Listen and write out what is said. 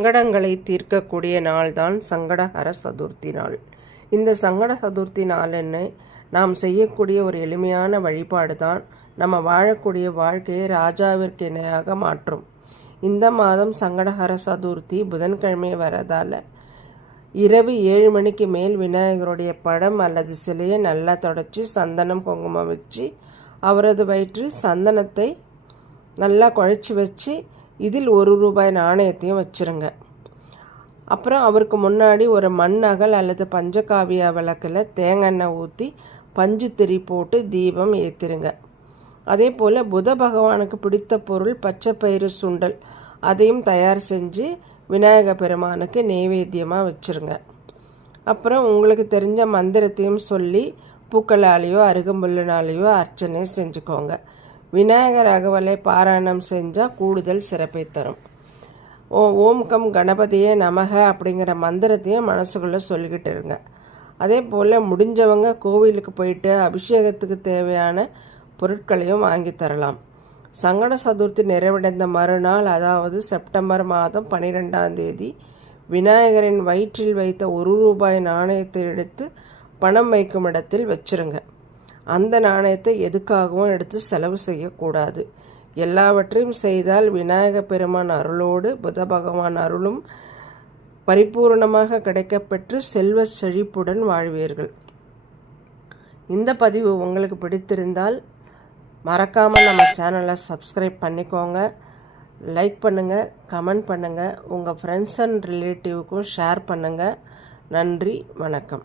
சங்கடங்களை தீர்க்கக்கூடிய நாள் தான் சங்கடஹர சதுர்த்தி நாள். இந்த சங்கட சதுர்த்தி நாளன்னு நாம் செய்யக்கூடிய ஒரு எளிமையான வழிபாடு தான் நம்ம வாழக்கூடிய வாழ்க்கையை ராஜாவிற்கு இணையாக மாற்றும். இந்த மாதம் சங்கடஹர சதுர்த்தி புதன்கிழமை வரதால் இரவு 7 மணிக்கு மேல் விநாயகருடைய படம் அல்லது சிலையை நல்லா தொடச்சி சந்தனம் குங்குமம் வச்சு அவரது வயிற்றில் சந்தனத்தை நல்லா குழைச்சி வச்சு இதில் 1 ரூபாய் நாணயத்தையும் வச்சுருங்க. அப்புறம் அவருக்கு முன்னாடி ஒரு மண் அகல் அல்லது பஞ்சகாவியா விளக்கில் தேங்காய் எண்ணெய் ஊற்றி பஞ்சு திரி போட்டு தீபம் ஏற்றிருங்க. அதே போல் புத பகவானுக்கு பிடித்த பொருள் பச்சை பயிறு சுண்டல் அதையும் தயார் செஞ்சு விநாயக பெருமானுக்கு நெய்வேத்தியமாக வச்சுருங்க. அப்புறம் உங்களுக்கு தெரிஞ்ச மந்திரத்தையும் சொல்லி பூக்களாலேயோ அருகம்புல்லினாலேயோ அர்ச்சனை செஞ்சுக்கோங்க. விநாயகர் அகவலை பாராயணம் செஞ்சால் கூடுதல் சிறப்பை தரும். ஓம் கம் கணபதியே நமக அப்படிங்கிற மந்திரத்தையும் மனசுக்குள்ளே சொல்லிக்கிட்டு இருங்க. அதே போல் முடிஞ்சவங்க கோவிலுக்கு போயிட்டு அபிஷேகத்துக்கு தேவையான பொருட்களையும் வாங்கி தரலாம். சங்கட சதுர்த்தி நிறைவடைந்த மறுநாள், அதாவது செப்டம்பர் மாதம் 12ஆம் தேதி, விநாயகரின் வயிற்றில் வைத்த 1 ரூபாய் நாணயத்தை எடுத்து பணம் வைக்கும் இடத்தில் வச்சிருங்க. அந்த நாணயத்தை எதுக்காகவும் எடுத்து செலவு செய்யக்கூடாது. எல்லாவற்றையும் செய்தால் விநாயக பெருமான் அருளோடு புத பகவான் அருளும் பரிபூர்ணமாக கிடைக்கப்பெற்று செல்வ செழிப்புடன் வாழ்வீர்கள். இந்த பதிவு உங்களுக்கு பிடித்திருந்தால் மறக்காமல் நம்ம சேனலை சப்ஸ்கிரைப் பண்ணிக்கோங்க. லைக் பண்ணுங்கள், கமெண்ட் பண்ணுங்கள், உங்கள் ஃப்ரெண்ட்ஸ் அண்ட் ரிலேட்டிவ்க்கும் ஷேர் பண்ணுங்கள். நன்றி, வணக்கம்.